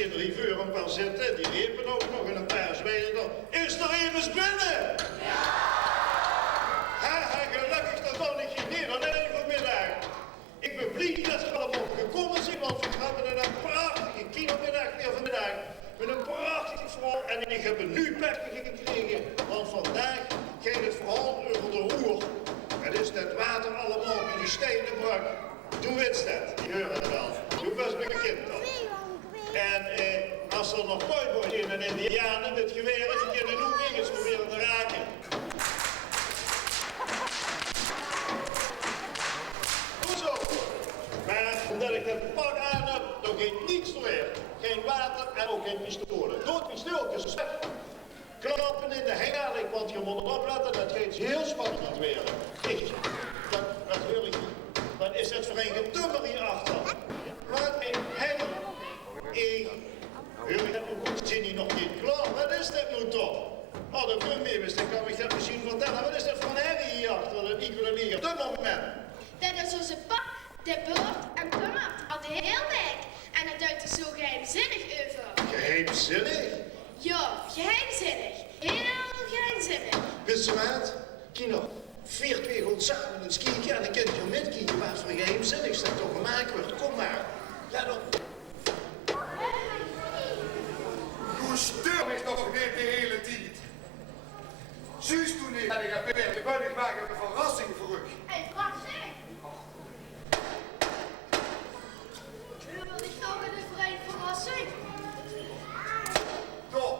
scenerie voor hem kan zitten. Die riepen ook nog in een paar zweden. Is er even binnen? Ja! Gelukkig dat kon ik je niet alleen vanmiddag. Ik ben blij dat je allemaal gekomen zijn, want we hebben een prachtige kinomiddag weer vanmiddag. Met een prachtige verhaal en ik heb een nu perken gekregen. Want vandaag ging het verhaal over de roer. Het is dat water allemaal in die stenen brak. Doe wist dat, die horen het wel. Doe best bekend dan. En als er nog nooit wordt in een Indianen met geweren, die kunnen nu ergens proberen te raken. Hoezo? Maar omdat ik dat pak aan heb, dan gaat niets meer. Geen water en ook geen pistolen. Dood pistooltjes. Klappen in de hengeling, want je moet het opletten, dat gaat heel spannend weer. Echt, dat wil ik niet. Wat is dat voor een gedummer hierachter? Wat een hengel. Jullie hebben goed zien die nog niet klaar. Wat is dat nu toch? Oh, dat kun je wist, dan kan ik dat misschien vertellen. Wat is dat voor een herrie hierachter, dat economie op dit moment? Dat is onze pap, de beurt en kummert al de hele week. En het duidt er zo geheimzinnig over. Geheimzinnig? Ja, geheimzinnig. Heel geheimzinnig. Wist je wat? Kino, 4-2 goed samen een skietje en een kindje metkijken. Wat voor geheimzinnig dat toch gemaakt wordt. Kom maar. Let op. Hoe steur ik toch niet de hele tijd? Zuus toen niet. En ik heb weer de buiten gemaakt een verrassing voor u. Een verrassing? U wil niet toch een verrassing? Toch,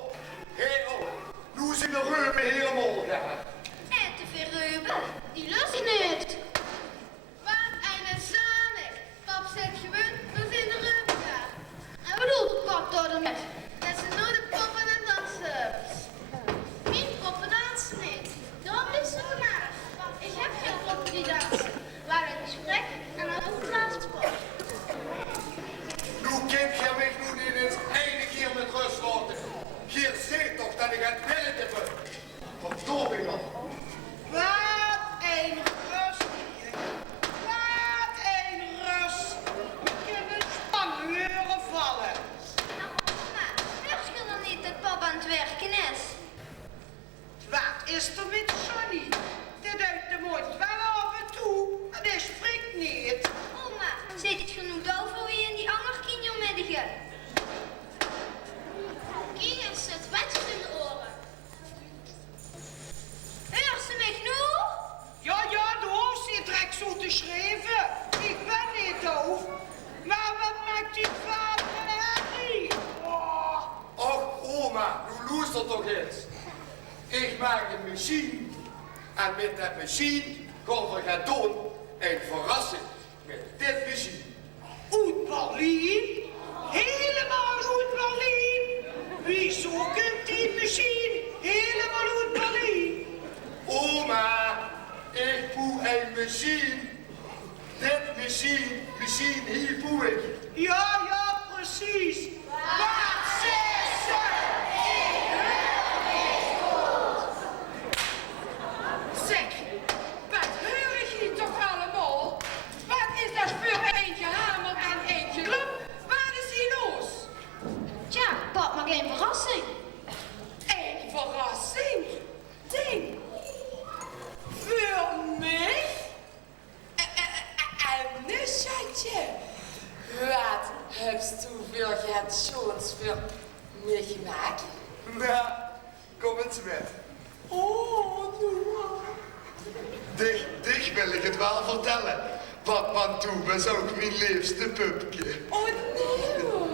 heel. Nu zijn de reumen helemaal gaan. En te veel reuben, die lust je niet. Wat een zalig. Pap zegt gewoon, we zijn de reuben gaan. En bedoelt pap door de met? Dat zijn nooit de poppen en dansen. Mijn poppen dansen niet. Daarom is zo naar. Ik heb geen poppen die dansen. Waar het gesprek en dan ook transport. Nu kind je mij nu niet eens ene keer met rust laten. Hier zit toch dat ik het willen heb. Wat doe ik nog? Wat een rust hier. Wat een rust. We kunnen spannen horen vallen. Nou, oma, wist je dan niet dat pap aan het werken is? Wat is er met Sonny? Dit uit de mond wel af en toe. En hij spreekt niet. Oma, zit het genoeg doof voor je in die andere kindermiddagen? Kies zit wetjes in de oren. Hoor ze mij genoeg? Ja, de hoofd zit direct zo te schrijven. Ik ben niet doof. Maar wat maakt die vader en Harry? Oh. Och oma, nu luister toch eens. Ik maak een machine. En met dat machine gaan we gaan doen een verrassing. Met dit machine. Uit Berlijn? Helemaal uit Berlijn? Wieso kunt die machine helemaal uit Berlijn? Oma, ik voel een machine. Dit machine hier voel ik. Ja, precies. Wat zegt ze? Ik wil niet goed. Zeg, wat hoor ik hier toch allemaal? Wat is dat voor eentje hamer en eentje klap? Wat is hier los? Tja, pap mag geen verrassing. Een verrassing? Ding. Voor mij? En schatje. Wat hebt u veel gehad schoons voor mij gemaakt? Nou, kom eens met. Oh, Noah. Dich wil ik het wel vertellen. Want toen was ook mijn liefste pupje. Oh, nee hoor.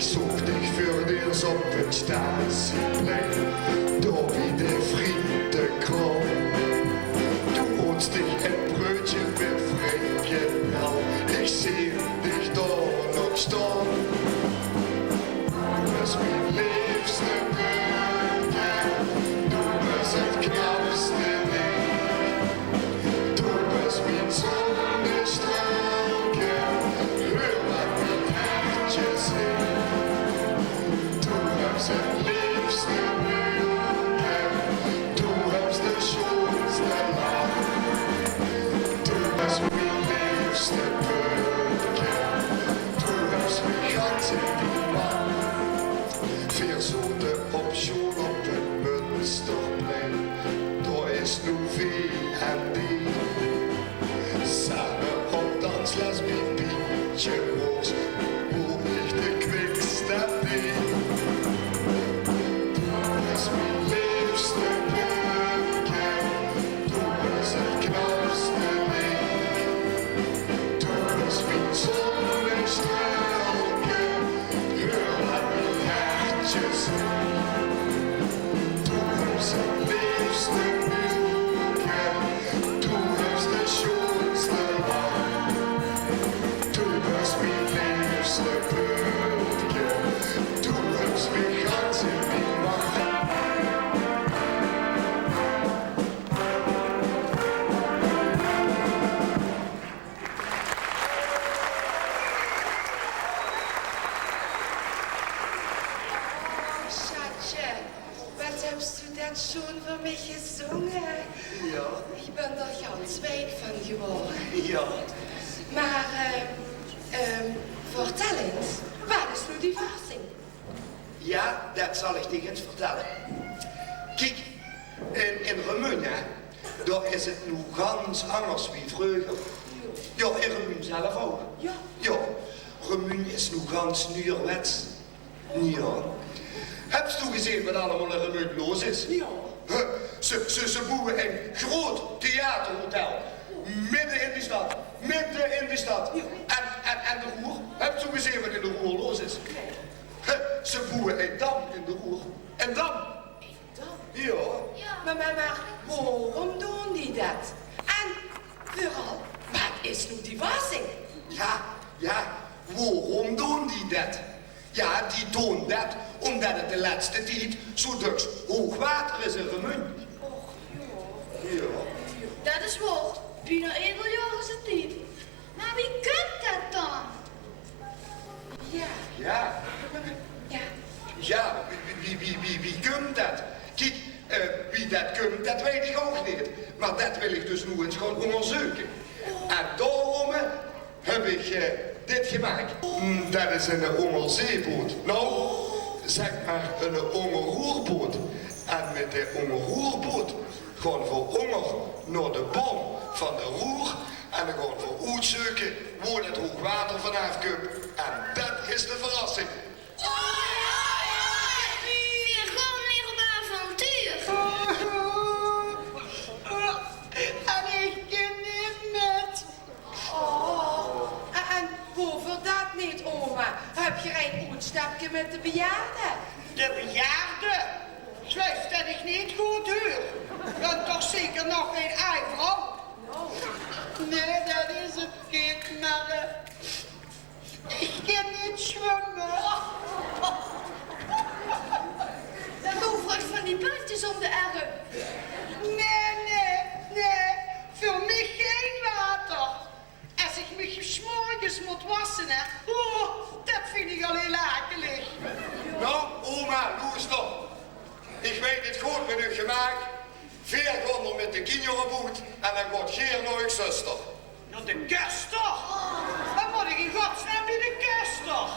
Ich such dich für dir op het Staatsieplein, door wie de vrienden bist mijn liefste Brücke, du bist het knapste Ding. Du bist mijn zonnestraalke, hör wat mijn hartje zingt. Du bist het liefste Brücke, du bist de schönste Lach. Du bist mijn liefste Brücke, du bist mijn ganz in die Macht. Vier zoeten op school op het Münsterplein, daar is nu wie en die. Samen op dansles met Pietje Roos, hoe ik de quickstep deed. Du bist mijn liefste Brücke, du bist het knapste Ding. Du bist mijn zonnestraalke, hör wat mijn hartje zingt. Du bist het liefste Brücke, du bist de schönste Lach. Du bist mijn liefste Brücke, du bist mijn ganz in die Macht. Schatje, wat hebt u dat schon voor mij gezongen? Ja, Ik ben er ganz week van geworden. ja. Maar, vertel eens, wat is nu die verrassing? Ja, dat zal ik tegen eens vertellen. Kijk, in Remun, hè, daar is het nu ganz anders wie vroeger. Ja, in Remun zelf ook. Ja. Ja, Remun is nu ganz nieuwerwets. Ja. Heb je gezien wat allemaal in Remun los is? Ja. Huh, ze boeren een groot theaterhotel. Midden in die stad. Midden in die stad. En de Roer? Heb je gezien wat in de Roer los is? Huh, ze boeren een dam in de Roer. Een dam. Ja. Maar waarom doen die dat? En vooral, wat is nu die verrassing? Ja, waarom doen die dat? Ja, die doen dat omdat het de laatste tijd zo drugs hoog water is in Remun. Ja. Dat is waar. Bijna 1 jaar is het niet. Maar wie kunt dat dan? Ja. Ja. Ja. Ja, wie kunt dat? Kijk, wie dat kunt, dat weet ik ook niet. Maar dat wil ik dus nu eens gewoon onderzoeken. En daarom heb ik dit gemaakt. Dat is een onderzeeboot. Nou, zeg maar een onderroerboot. En met de onderroerboot gaan we onder naar de bom van de roer. En dan gaan we uitzoeken waar het hoogwater vanaf komt. En dat is de verrassing. We gaan weer op avontuur. En ik ken niet met. Oh, en hoever dat niet, oma? Heb je een uitstapje met de bejaarden? De bejaarde. Schrijft dat ik niet goed huur. Dan toch zeker nog geen eivrouw? Nee, dat is het kind, maar ik kan niet zwemmen. Dan hoef ik van die buitjes om de arm. Nee. Voor mij geen water. Als ik me 's morgens moet wassen, hè. Oh, dat vind ik al heel akelig. Nou, oma, luister. Ik weet het goed met u gemaakt. 400 met de kinderboot en dan wordt geen nooit zuster. Naar de kerster? Wat moet ik in godsnaam bij de kerster?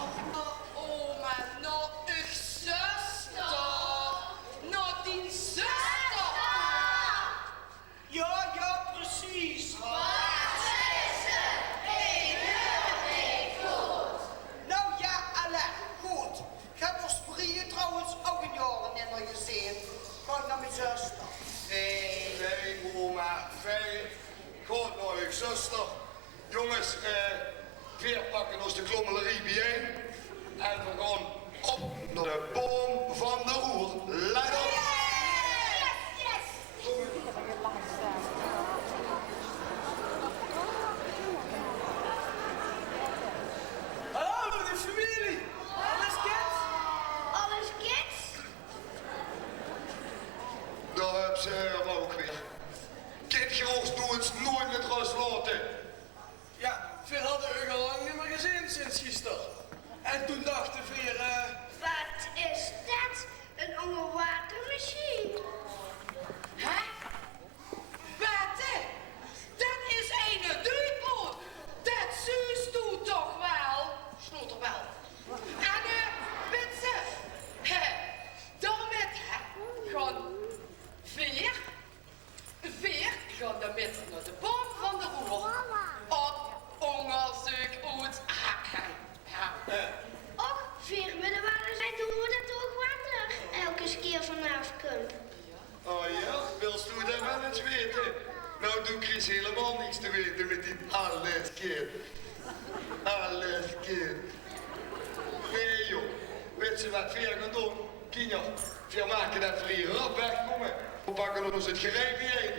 Oma, nou, uw zuster. Nou, die zuster. Ja, precies. Nou ja, alle, goed. Ik heb ons Brie trouwens ook een jaren niet meer gezien. Ga naar mijn zuster. Nee, oma, fijn. Goed nooit zuster. Jongens, weer pakken ons de klommelerie bijeen. zeuren ook weer. Kindgeroos doen het nooit met rust laten. Ja, we hadden u al lang niet meer gezien sinds gisteren. En toen dachten we Wat is dat? Een onderwatermachine. Hè? Wat? Dat is een duikboot. Dat zus doet toch wel? Snoet toch wel. En bitse. Daarmee gaan vier gaan daarmee naar de boom van de roer. Op onderzoek uit. Och, vier willen waren zijn toen we dat ook water elke keer vanaf komt. Oh ja, wilst u dat wel eens weten? Nou doe Chris helemaal niks te weten met die alles kind. Alles kind. Nee joh, weet je wat we gaan doen? Kino, we maken dat we hier op wegkomen. We pakken ons het gereed heen.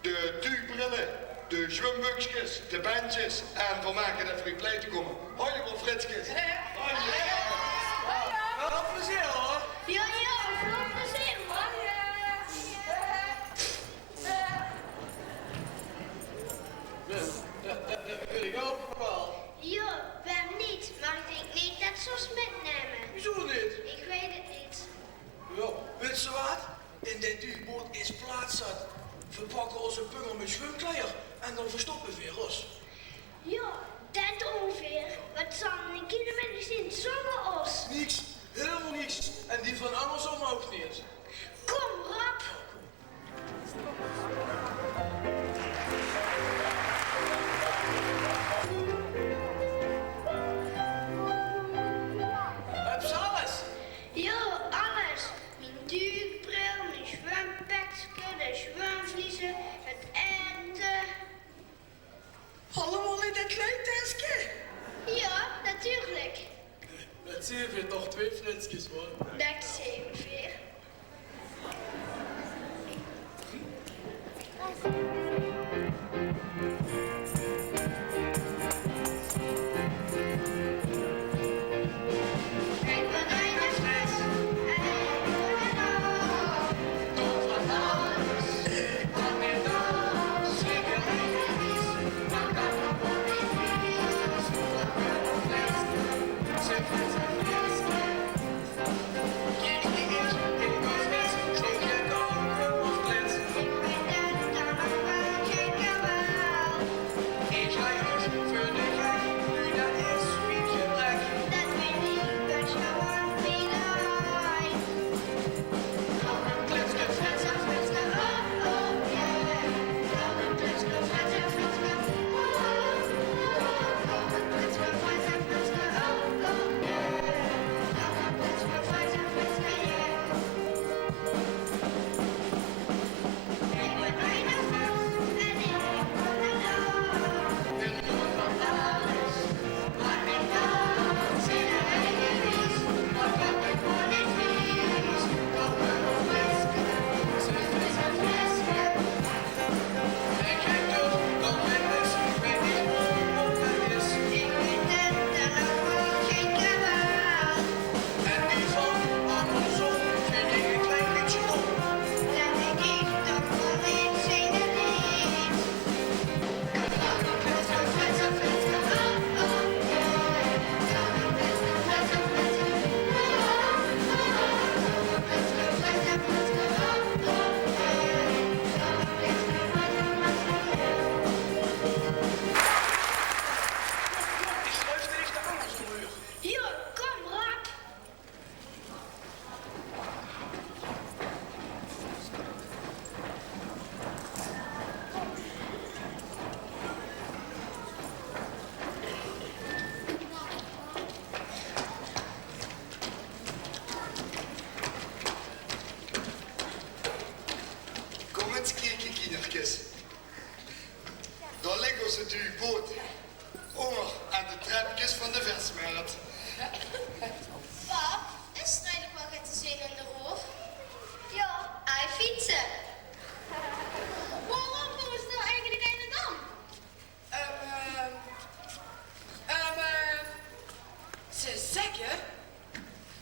De tuigbrillen, de zwembuksjes, de bandjes en we maken dat we hier blij te komen. Hoi je wel Fritskes. wel plezier hoor. Ja, veel plezier hoor. Dat wil ik ook wel. Ja, ben niet, maar ik denk niet dat ze ons metnemen. Hoezo niet? Ik weet het niet. Ja, weet je wat? In dit duurboot is plaats zat. We pakken onze pungel met zwemkleier en dan verstoppen we weer ons. Ja, dat ongeveer. Wat zal een kilometer zien zonder ons? Niks, helemaal niks. En die van Amazon ook niet. Kom, Rob. Heb ze alles? Ja, alles. Mijn duikbril, mijn zwempetske, de zwemvliezen, het eten. Allemaal in dat kleintestje? Ja, natuurlijk. Dat zie je toch 2 flitsjes hoor. Dat is ongeveer. Ik ben een fles.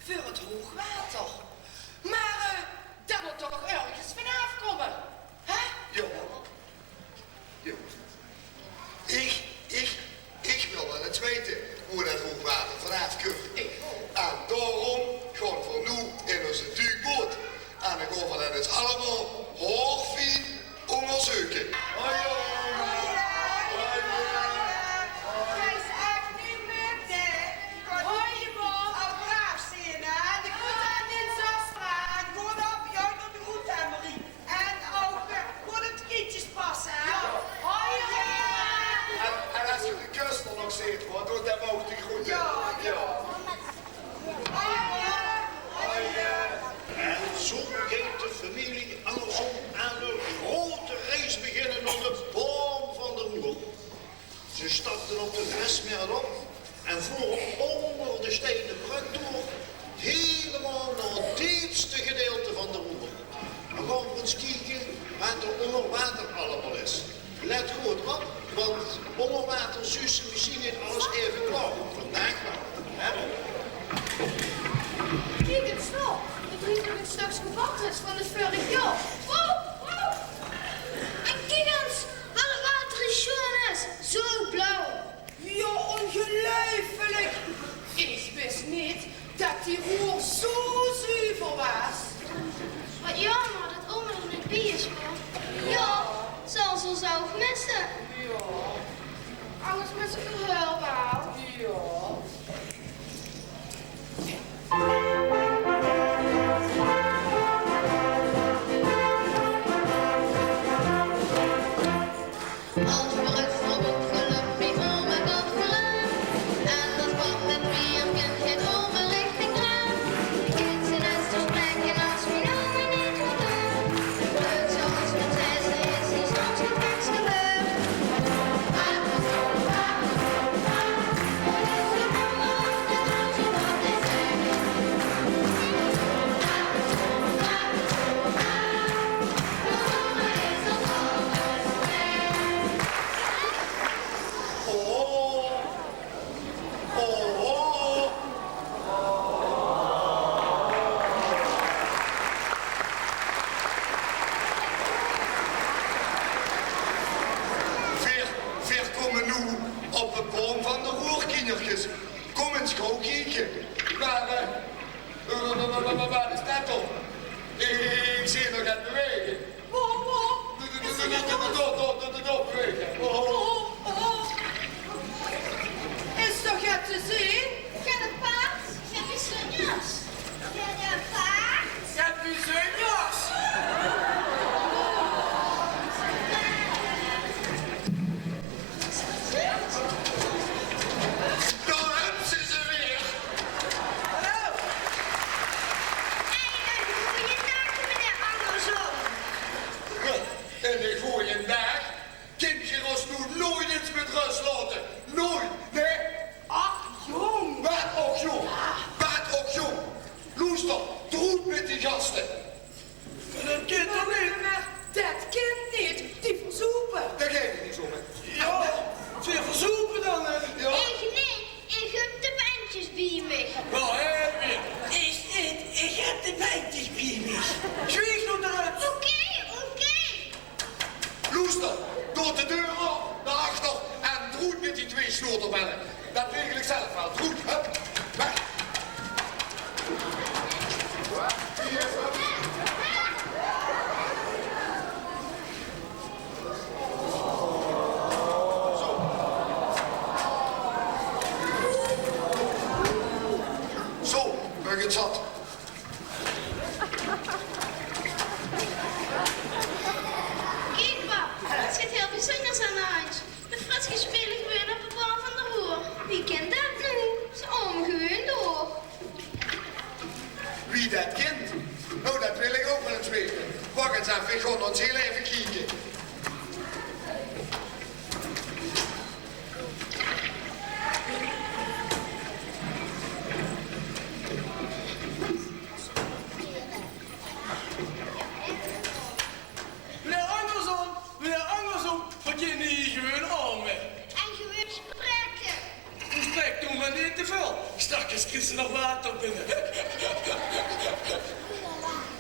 voor het hoogwater. Maar dat moet toch ergens vanaf komen? straks gebakken is van het vorig jaar. Wow. En kijk eens, alle water is schoon is. Zo blauw. Ja, ongelooflijk. Ik wist niet dat die roer zo zuiver was. Wat jammer dat oma er niet bij is, hoor. Ja, zal ze ons ook missen. Ja. Alles met zijn gehuil wel. Ja. Als we het volop geluk mee oma dat verlaat. En dat wat met wie hem kent geen oma ligt in kraan. De kind zijn uit te spreken als mijn oma niet wil doen. Leuk zoals met zij is die soms het best gebeurt. Maar het is zo waar. Veer komen nu op de boom van de roerkindertjes. Kom eens gauw kijken. Waar is dat toch? Ik zie nog het bewegen. Door bewegen. Is toch het te zien? Ga het paard, ga die sunjas. Ga het paard. Heb je zo'n jas? Daar hebben ze weer. Goeiedag, meneer Anderson. En een goeie dag. Kind je ons nu nooit iets met rust laten. Nooit. Nee. Ach, jong. Wat ook jong. Wat ook jong. Loester, troet met die gasten. Dat kind toch niet? Maar dat kind niet. Die verzoepen. Daar geef ik niet zo mee. Ja, veel verzoeken dan. Hè? Ja. Ik heb de bandjes bij me. Wel, hè, weer. Ik heb de bijtjes bij me. Zweeg nog eruit. Oké. Loester, door de deur op, naar achter en troet met die twee snoterbellen. Dat regel ik zelf wel. Troet, hup, weg. Zo, ben ik het zat. Kijk maar, het zit heel veel zingers aan de hand. De Frits spelen gewoon op de baan van de roer. Wie kent dat nu? Ze oom gewoon door. Wie dat kind? Nou, dat wil ik ook wel eens weten. Wacht eens even, ik ga ons heel even kijken. Meneer Anderson, verkennen hier gewoon aan mee. En gewoon spreken. Gesprek doen we niet te veel. Straks krijgen ze nog water binnen.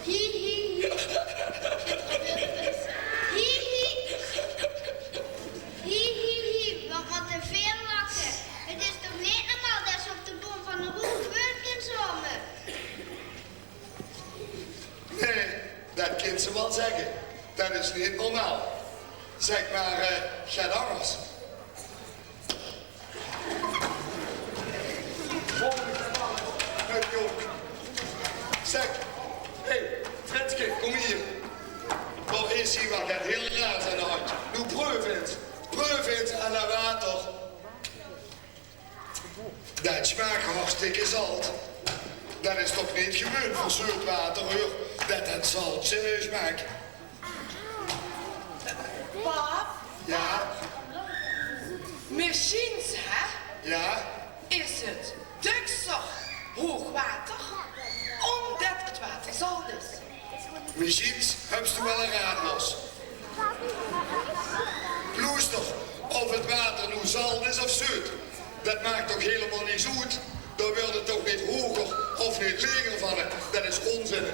Hihi. Hihi. Wat een veel lachen. Het is toch niet normaal dat ze op de boom van de roer gewoon in zomer. Nee, dat kind ze wel zeggen. Dat is niet normaal. Zeg maar, gaat anders. Het jong. Zeg, hé, Fritske, kom hier. Wel eens zien wat gaat heel raar aan de hand. Nu proef eens aan dat water. Dat smaakt hartstikke zout. Dat is toch niet gewoon voor zoet water, hoor. Dat het zout smaakt. Pap, Ja, misschien hè, ja. is het Duitser hoogwater, omdat het water zout is. Misschien heb je wel een raad los. Ploester, of het water nu zout is of zoet, dat maakt toch helemaal niet zoet. Dan wil het toch niet hoger of niet leger van het. Dat is onzin.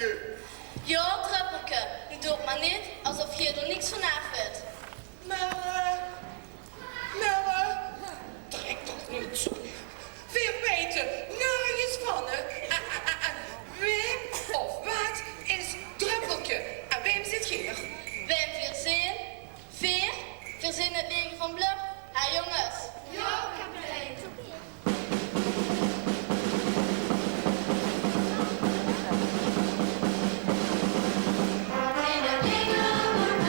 Druppelke. Ja, Druppelke, nu doe maar niet alsof je er niks van af weet. Trek toch niet zo. We weten nergens van het. Wem of wat is Druppelke? En wem zit hier? Wem verzin? Verzin het leger van Blub. Ha jongens. Ja, kapitein. In het leger wordt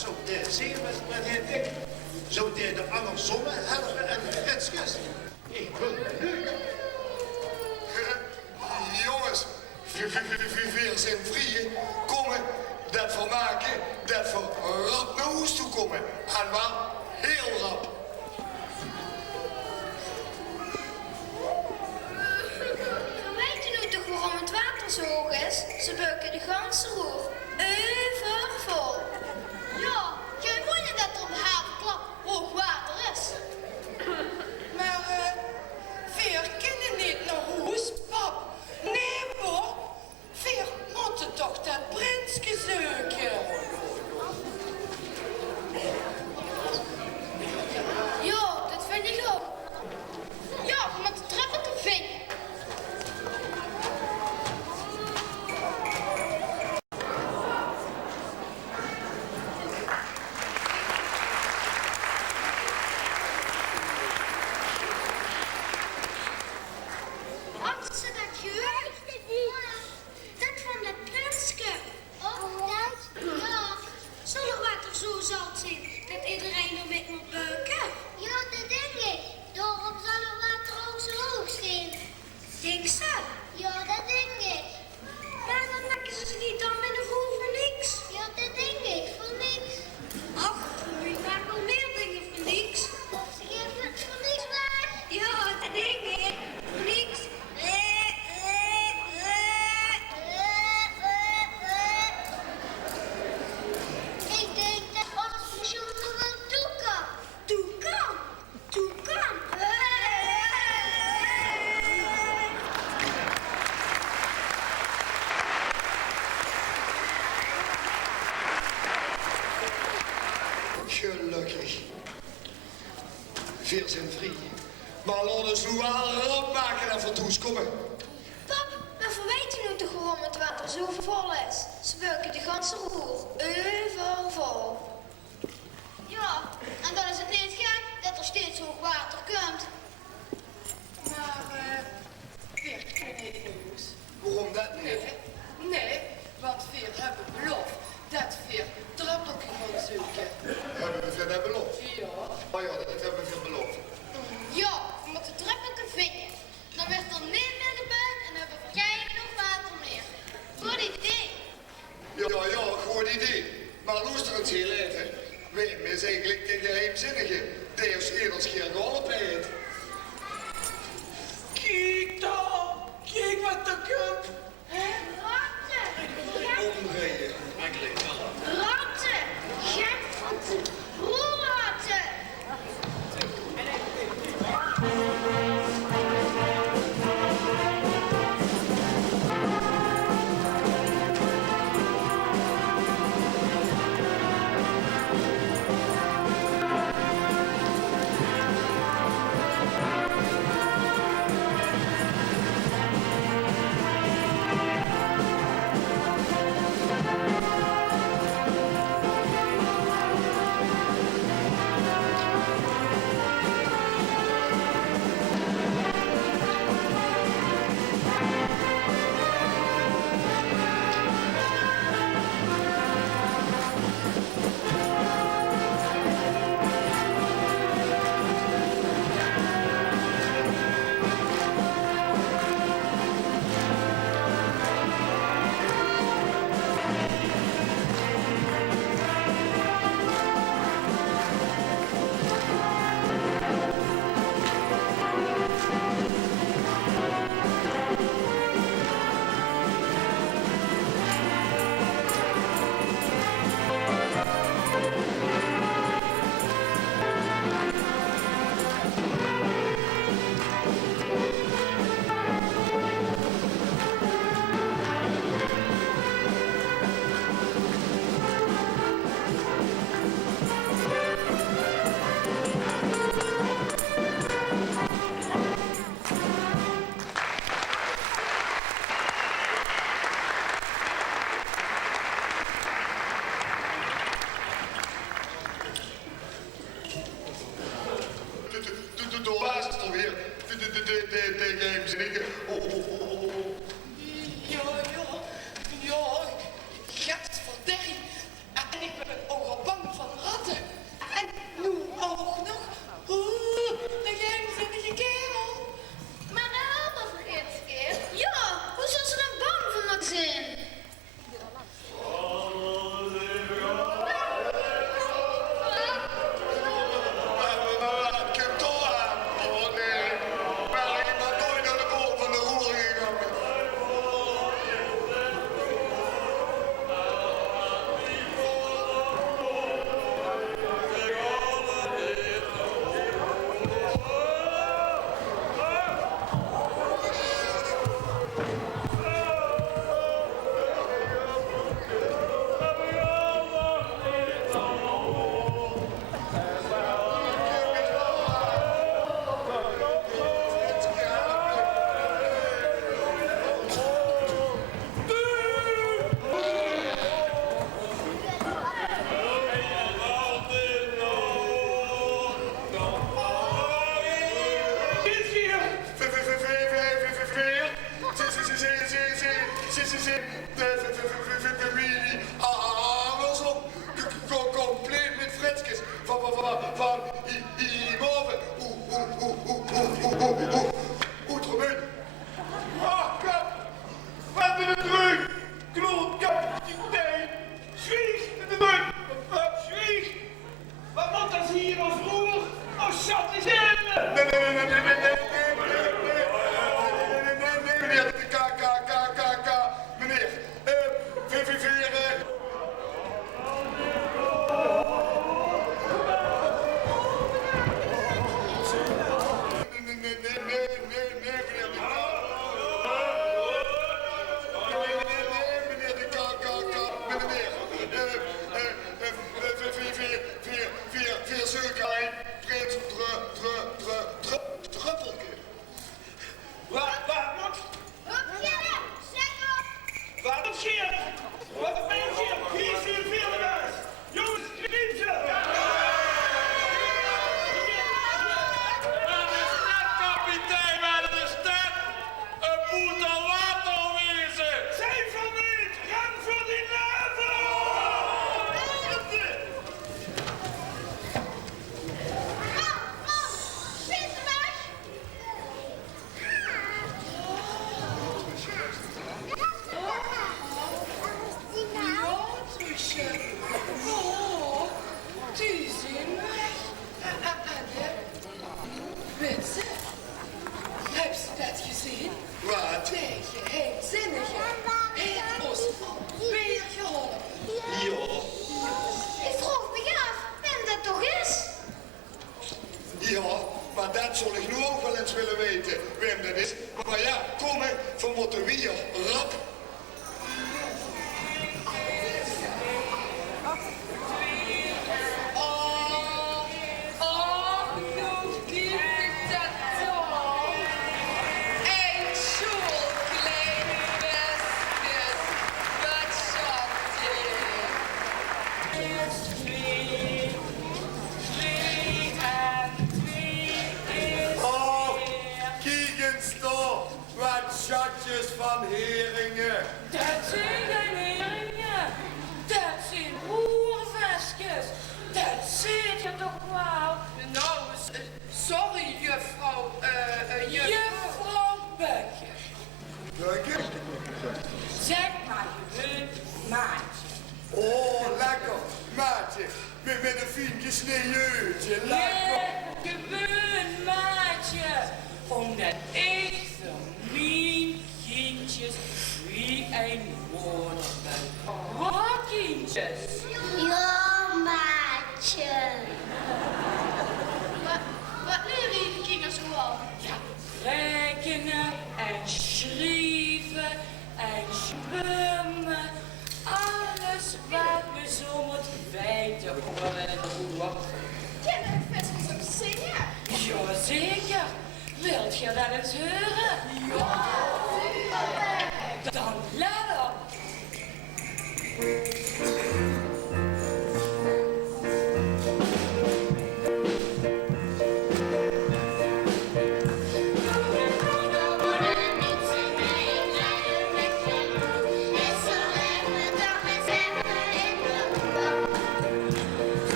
zo de zeer met heer Dick. Zo de andersomme helpen en ritskes. Ik wil nu. Jongens, we zijn vrije. Komen, dat vermaken, dat voor rap naar huis toe komen. En maar heel rap. Weet je nu toch waarom het water zo hoog is? Ze beuken de ganse roer. Overvol. Ja, jij moet je dat er om de havenklap hoog water is. Maar veer kennen niet naar huis, pap. Nee, hoor. Veer moeten toch dat prinsje zoeken. Ja, dat vind ik ook. Ja, met de trappelijke vinger. Had ze dat gehoord? Dat van dat prinsje. Oh, dat? Ja. Zal het water zo zout zijn dat iedereen er met moet beuken? Ja, dat denk ik. Daarom zal het water ook zo hoog zijn. Denk ze? Ja, dat denk ik. Maar dan maken ze niet dan met een roer voor niks. Ja, dat denk ik. Voor niks. Ach, je maakt wel meer dingen voor niks. Of ze geven het voor niks weg. Ja, dat denk ik. Voor niks. Ik denk dat alles misschien nog wel toe kan. Toe kan? Toe kan? Gelukkig. Veer zijn vrije. Maar laten ze nu wel rap maken en voor toes komen. Pap, maar voor weet je nu toch waarom het water zo vol is? Ze beuken de ganse roer. Overvol. Ja, en dan is het niet gek dat er steeds hoog water komt. Maar veer kennen niet naar huis. Waarom dat niet? Nee, want veer hebben beloofd dat veer druppeltje gaan zoeken. Hebben we veel dat beloofd? Ja. Oh ja, dat hebben we veel beloofd. Ja, met de druppelke vinger. Dan werd er niet meer gebeurd en hebben we geen nog water meer. Goed idee. Ja, goed idee. Maar luister eens heel even. Wim is eigenlijk de geheimzinnige die ons eerder keer geholpen heeft. Kijk daar! Kijk wat er komt! Ratten. Omdraaien. Ratten. Gek. Roerratten. de familie Amelson. Compleet met fretskes van hierboven. Oetremunt. Ah, kap! Wat met de druk! Klootkapitein! Zwieg met de druk! Zwieg! Wat moet dat hier als roer? Oh, zat is in! Nee, meneer, de KKKKK, meneer,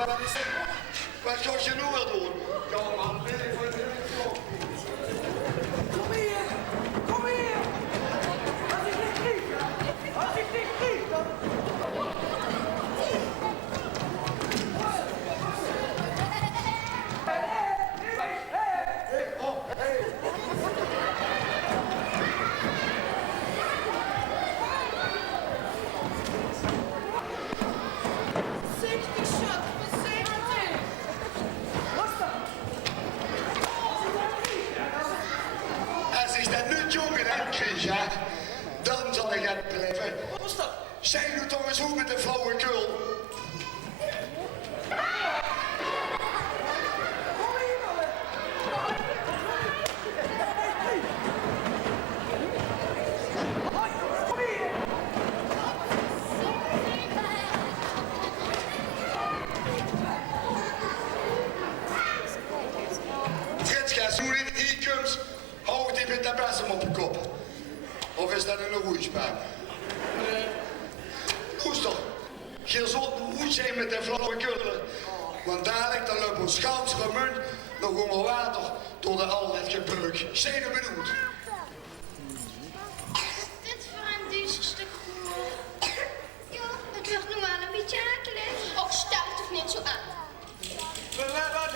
Wat zou je nu wel doen? Ja, man, wil je voor de Kom hier! Kom hier! Als ik niet schiet, als ik niet schiet, dan... Als ik dat nu jongen krijg, ja, dan zal ik het blijven. Wat was dat? Zij doet toch eens hoe met de flauwekul. Fritska, zo niet hier komt, hou die met de bezem op je kop. Of is dat een roeispaan? Hoest toch, je zult goed zijn met de flauwekul. Want dadelijk dan loopt ons schouds gemunt nog onder water door de al het gebeuk. Zijn er benieuwd? Dit voor een duur stuk roer. Ja, het wordt nu wel een beetje akelig. Och, stel het toch niet zo aan. Wat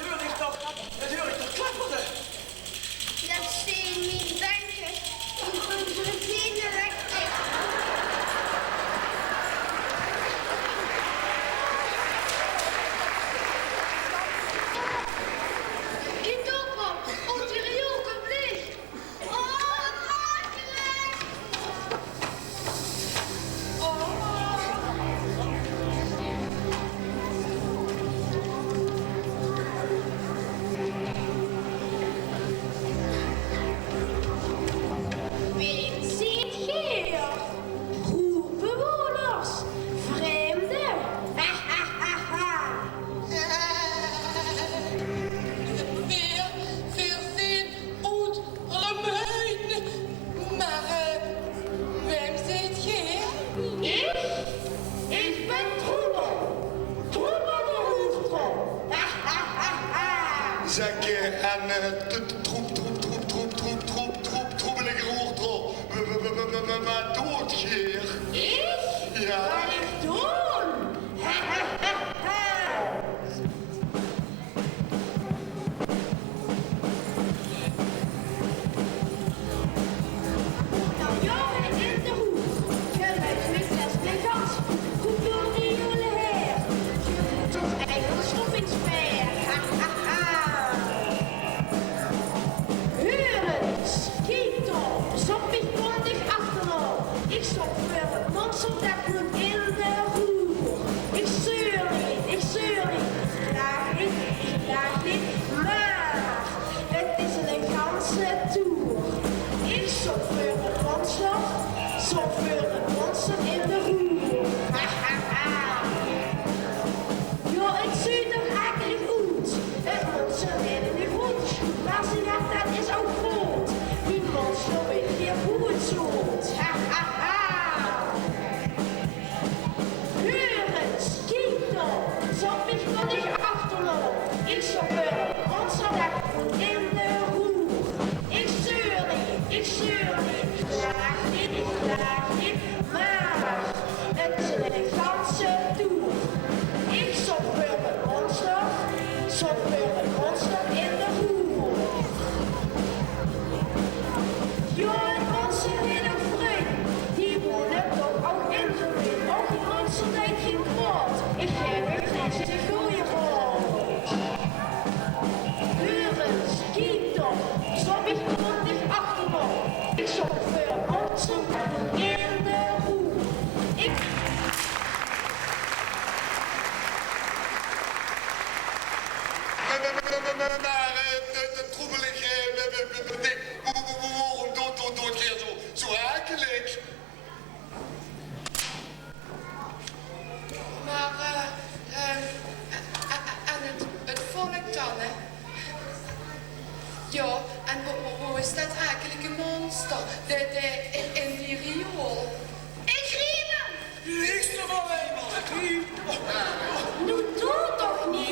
hoor ik toch? Dat hoor ik toch klapperen? Dat zie je niet denken. Onze vrienden rechten. Niet op, op die riool komt leeg. Oh, wat akelig. Wie zit hier? Groepbewoners, vreemden. Ha, ha, ha, ha. Weer verzin uit Romein. Maar wem zit je? Ik ben Troebel. Troebel de hoefdrol. Ha, ha, ha, ha. Zeg je en troebelige roertrol. Wat doet je hier? Ik? Ja. Wat ik doen? Ha, ha, ha, ha. Nou, jongen in de hoek. Geluid met les en gas. Goed door die jonge heer. Tot eigen stoppingspeer. Ha, ha, ha. Hören, schiet op. Stop mich grondig achterop. Ik stop voor het monster dat moet in de roer. Ik zeur niet, ik klaag niet, maar het is een ganse toer. Ik stop voor het monster in de roer. Ha, ha, ha. Jo, het ziet er akelig uit. Het monster in de groet. Maar ze dacht, dat is ook goed. Die monster weet hier hoe het zoet. Ha, ha, ha. Hören, schiet op. Zop mich nur nicht achterloop. Ik stop voor het monster dat moet in de roer. Ik zeur niet, ik klaag niet, maar het is een ganse toer. Ik stop voor het monster in de roer. Jo, het monster in een vriend, die wonen toch ook in de wind. Ook het monster deed geen kwaad, ik geef een flesje goeie rood. Huren, schiet op, stop ik grondig achterop. Ik stop voor het monster in de roer. Maar de troebelige waarom doet je zo akelig? Maar en het volk dan, hè? Ja, en hoe is dat akelige monster? In die riool? Ik riep hem! Niks ervan eenmaal. Nu doe toch niet!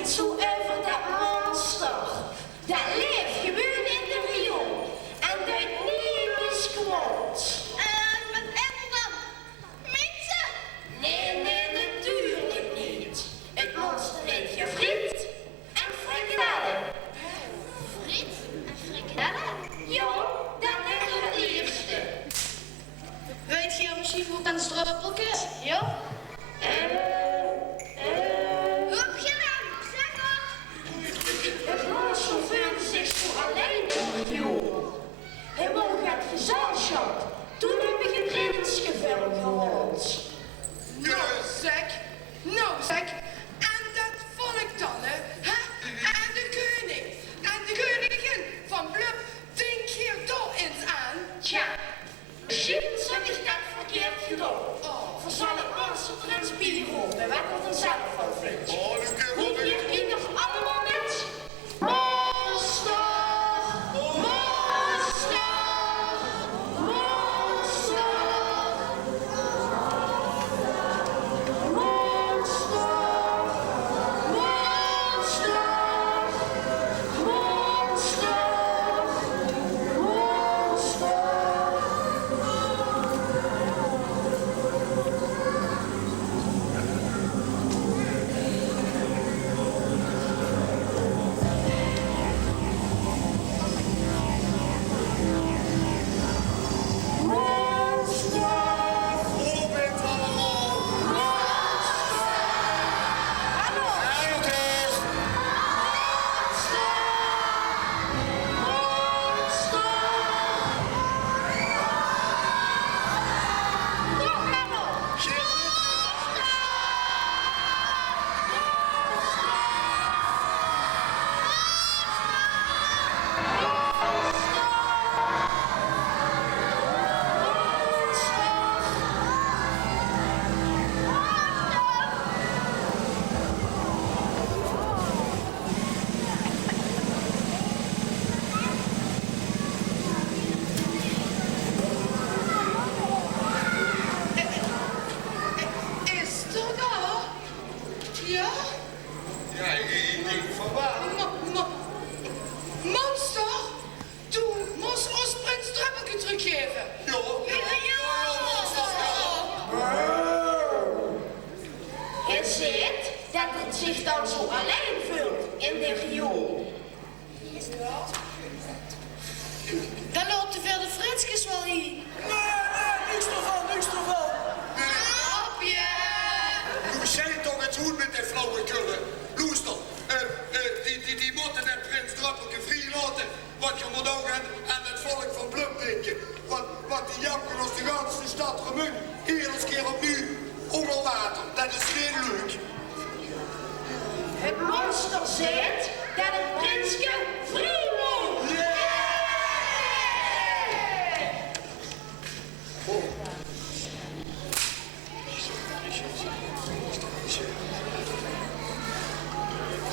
zo alleen voelt in de riool. Dan loopt er verder Fritskes wel hier. Nee, niks ervan. Grapje! Loes, zei toch eens goed met die flauwekullen. Loester, die moeten net Prins Druppelke vrij laten. Wat je moet ook aan het volk van Blum denken. Want die janken als de ganse stad gemunt. Eerst keer opnieuw onder water. Dat is geen leuk. Het monster zegt dat het prinsje vrij moet.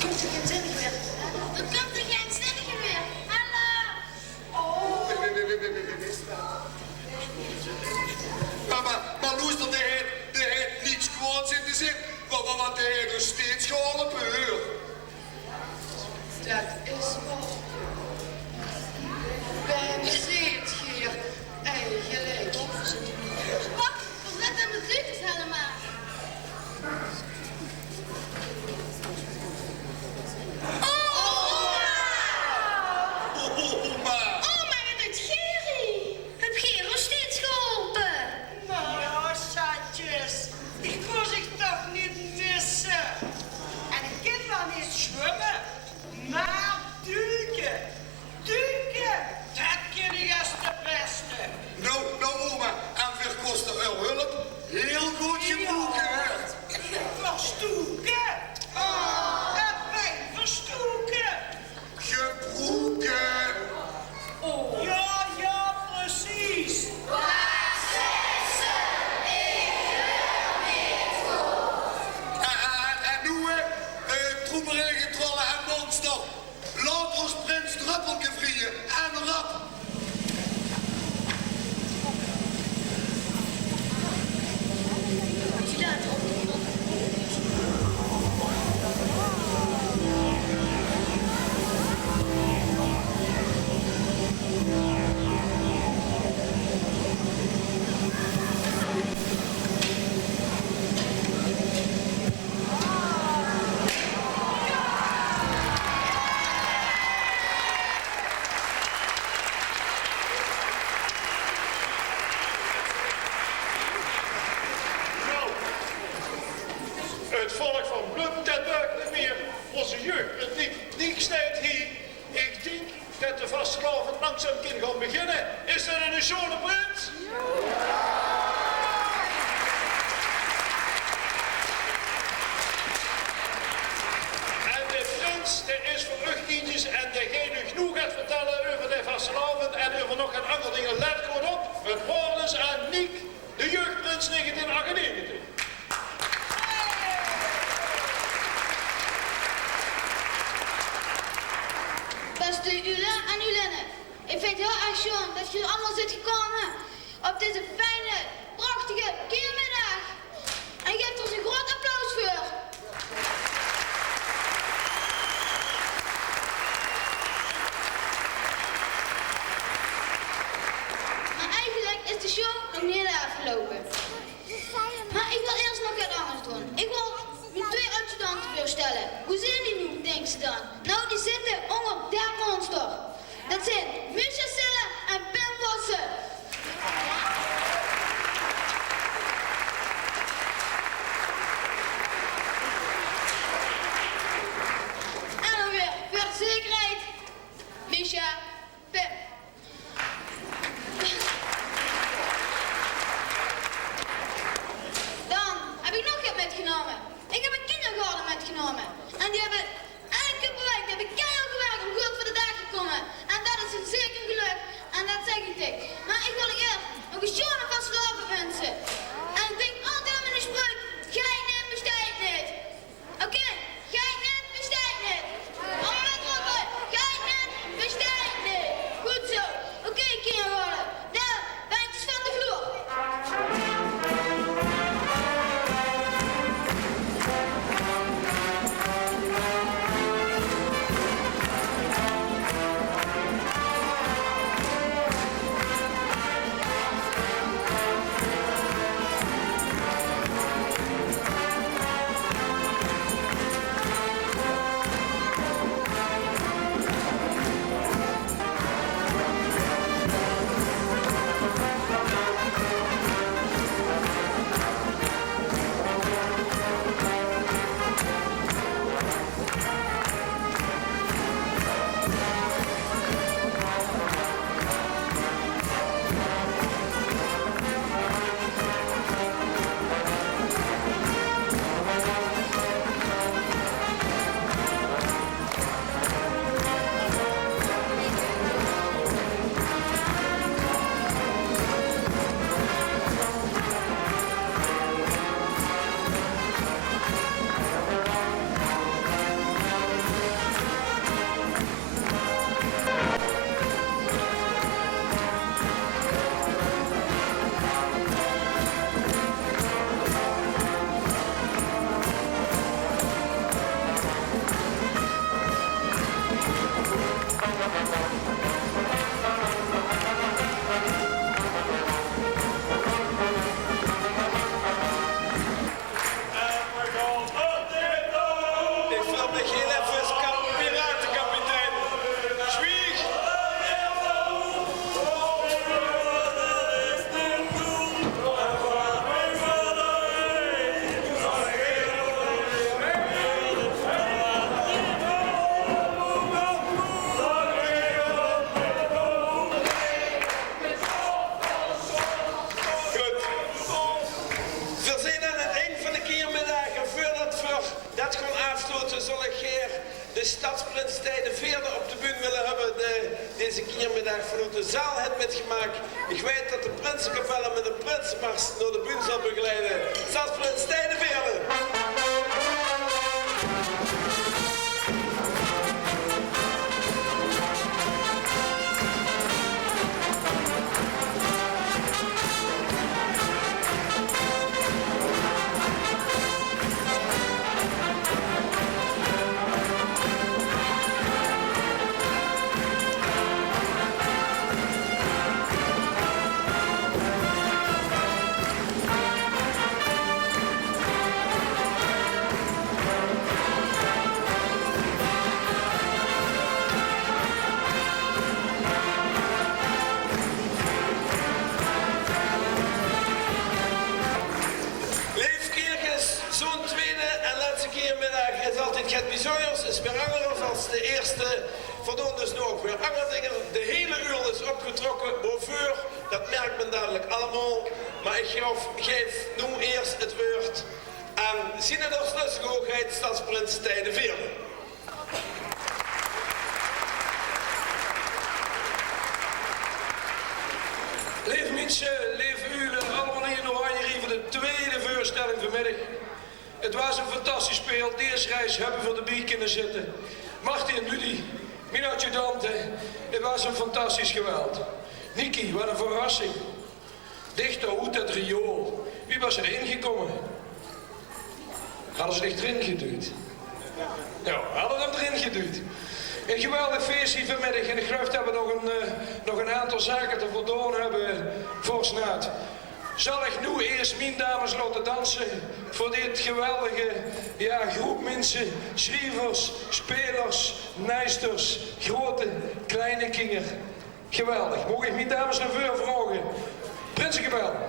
Komt er geen zinnige weer? Er komt er geen zinnige weer. Hallo! Maar Loester, de heeft niets kwaads in de zin. Want de heeft dus steeds geholpen, hoor. Dat is waar. Ben zit hier eigenlijk? Wat? Verlet aan de vliegers helemaal. Oma, het is Gerrie. Heb Gerrie steeds geholpen? Nou, schatjes, ik kon zich toch niet missen. En ik kan wel niet zwemmen, maar duiken. Dat ken ik als de beste. Nou, oma, en voor kost er wel hulp. Heel goed gebroken, hè? Verstoeken. En wij verstoeken. Gebroken. Ja, precies. En nu, troeberige trollen en monster. Laat ons Prins Druppelke vrieën en rap. Nou, het volk van Blum, dat werkt niet meer. Onze jeugd, het niet staat hier. Ik denk dat de vastelavond langzaam kan gaan beginnen. Is er een schone prins? En de prins, dat is voor u kindjes en degene genoeg gaat vertellen over de vastelavond en over nog een aantal dingen. Let gewoon op, het woord is aan Niek, de jeugdprins 1998. Beste Ule en Ulenne, ik vind het heel erg schoon dat jullie allemaal zit gekomen op deze fijne, prachtige keermiddag. En geef er eens een groot applaus voor. Maar eigenlijk is de show nog niet afgelopen. Maar ik wil eerst nog wat anders doen. Ik wil mijn twee adjudanten voorstellen. Hoe zijn die nu, denken ze dan? Nou, die zitten onder dat monster. Dat zijn Misha Sille en Pim Vossen. En dan weer, voor de zekerheid, Misha, Pim. Dan heb ik nog wat metgenomen. Ik heb een kindergarten metgenomen. En die hebben elke week stadsprins Tijden Veerle op de bühne willen hebben. Deze keermiddag vanuit de zaal het metgemaakt. Ik weet dat de Prinsenkapelle met een prinsenmars door de bühne zal begeleiden. Stadsprins Tijden Veerle. Het bijzonders is weer anders als de eerste. Verdoen dus nu ook weer andere dingen. De hele uur is opgetrokken. Bovuur, dat merkt men dadelijk allemaal. Maar ik geef nu eerst het woord aan Synodoslustige Hoogheid Stadsprins Tijden Veerle. Lieve mensen, lieve jullie, allemaal hier in Oranje voor de tweede voorstelling vanmiddag. Het was een fantastisch speel. Deze reis hebben we voor de bier kunnen zitten. Martin, Ludie, mijn adjudanten. Het was een fantastisch geweld. Niki, wat een verrassing. Dichter uit het riool. Wie was erin gekomen? Hadden ze dich erin geduwd? Ja, hadden hem erin geduwd. Een geweldig feestje vanmiddag. En ik geloof dat we nog een aantal zaken te voldoen hebben voor snaat. Zal ik nu eerst mijn dames laten dansen voor dit geweldige groep mensen, schrijvers, spelers, nijsters, grote, kleine kinger. Geweldig. Mogen ik mijn dames naar voren vragen? Prinsenkapel.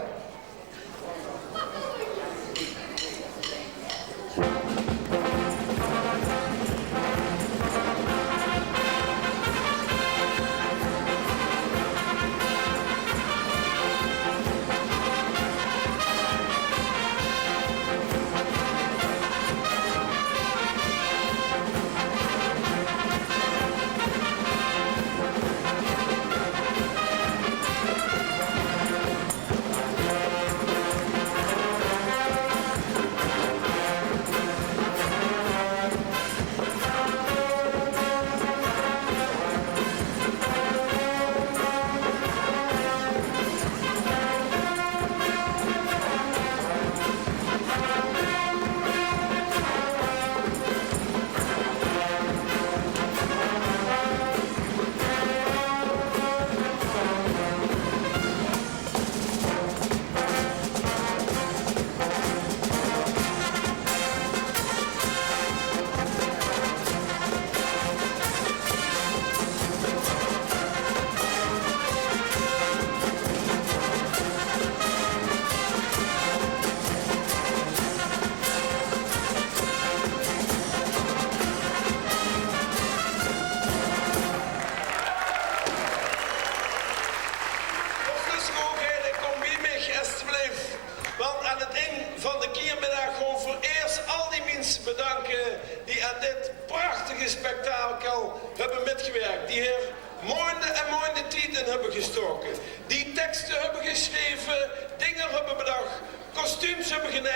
Die teksten hebben geschreven, dingen hebben bedacht, kostuums hebben genaaid,